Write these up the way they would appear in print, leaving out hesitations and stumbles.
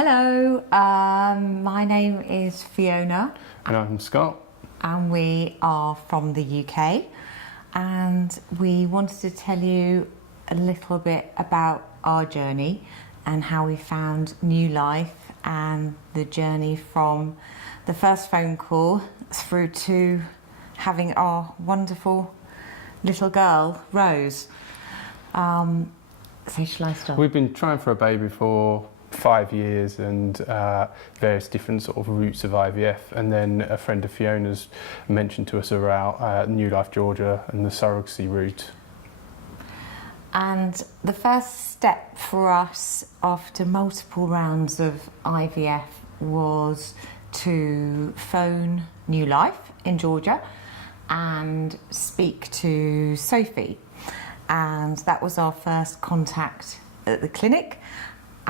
Hello, my name is Fiona. And I'm Scott. And we are from the UK. And we wanted to tell you a little bit about our journey and how we found new life and the journey from the first phone call through to having our wonderful little girl, Rose. So shall I start? We've been trying for a baby for 5 years and various different sort of routes of IVF, and then a friend of Fiona's mentioned to us about New Life Georgia and the surrogacy route. And the first step for us after multiple rounds of IVF was to phone New Life in Georgia and speak to Sophie. And that was our first contact at the clinic.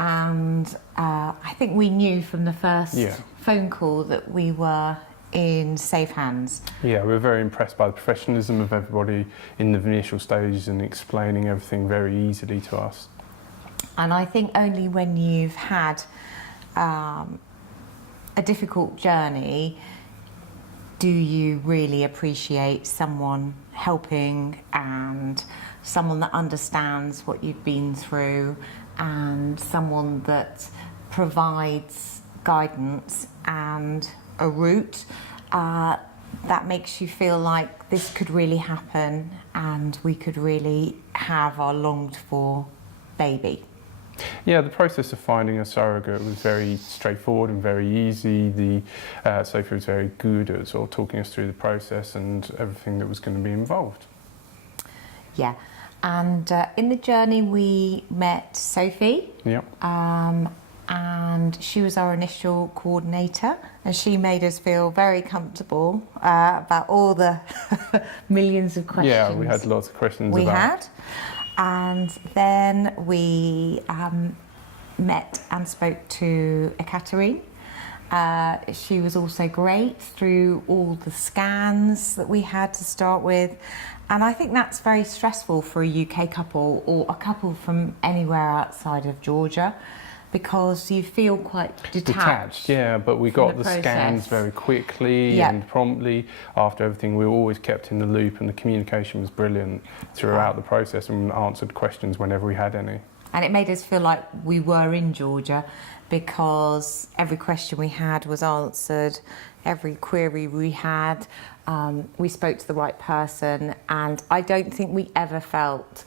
And I think we knew from the first phone call that we were in safe hands. Yeah, we were very impressed by the professionalism of everybody in the initial stages and explaining everything very easily to us. And I think only when you've had a difficult journey do you really appreciate someone helping and someone that understands what you've been through and someone that provides guidance and a route that makes you feel like this could really happen and we could really have our longed for baby. Yeah, the process of finding a surrogate was very straightforward and very easy. Sophie was very good at sort of talking us through the process and everything that was going to be involved. Yeah, and in the journey we met Sophie. Yep. And she was our initial coordinator, and she made us feel very comfortable about all the millions of questions. Yeah, we had lots of questions And then we met and spoke to Ekaterine. She was also great through all the scans that we had to start with. And I think that's very stressful for a UK couple or a couple from anywhere outside of Georgia, because you feel quite detached. Yeah, but we got the scans very quickly and promptly after everything. We were always kept in the loop, and the communication was brilliant throughout the process and answered questions whenever we had any. And it made us feel like we were in Georgia, because every question we had was answered, every query we had, we spoke to the right person, and I don't think we ever felt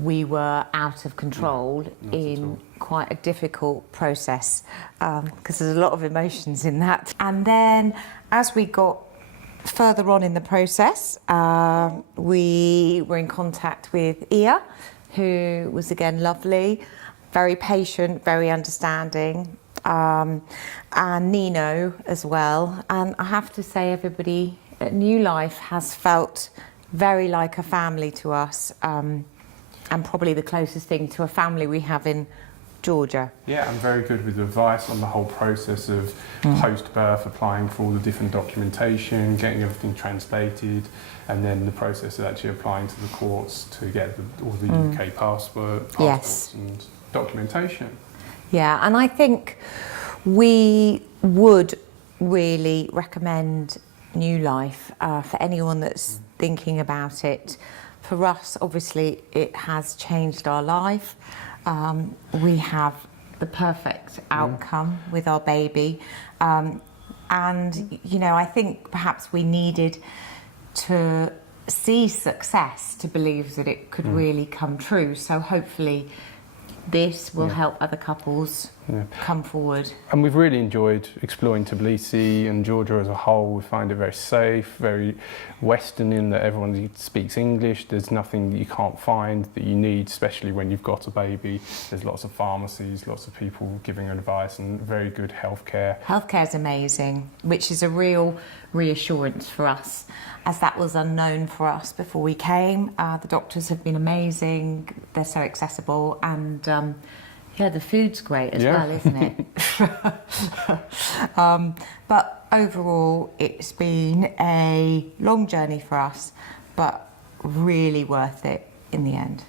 we were out of control in quite a difficult process, because there's a lot of emotions in that. And then as we got further on in the process, we were in contact with Ia, who was again lovely, very patient, very understanding, and Nino as well. And I have to say, everybody at New Life has felt very like a family to us, and probably the closest thing to a family we have in Georgia. Yeah, and very good with advice on the whole process of post-birth, applying for all the different documentation, getting everything translated, and then the process of actually applying to the courts to get all the UK passports and documentation. Yeah, and I think we would really recommend New Life for anyone that's thinking about it. For us, obviously, it has changed our life. We have the perfect outcome with our baby. And, you know, I think perhaps we needed to see success to believe that it could really come true. So hopefully this will help other couples come forward. And we've really enjoyed exploring Tbilisi and Georgia as a whole. We find it very safe, very Western in that everyone speaks English. There's nothing that you can't find that you need, especially when you've got a baby. There's lots of pharmacies, lots of people giving advice, and very good healthcare. Healthcare is amazing, which is a real reassurance for us, as that was unknown for us before we came. The doctors have been amazing, they're so accessible, and yeah, the food's great as well, isn't it? But overall, it's been a long journey for us, but really worth it in the end.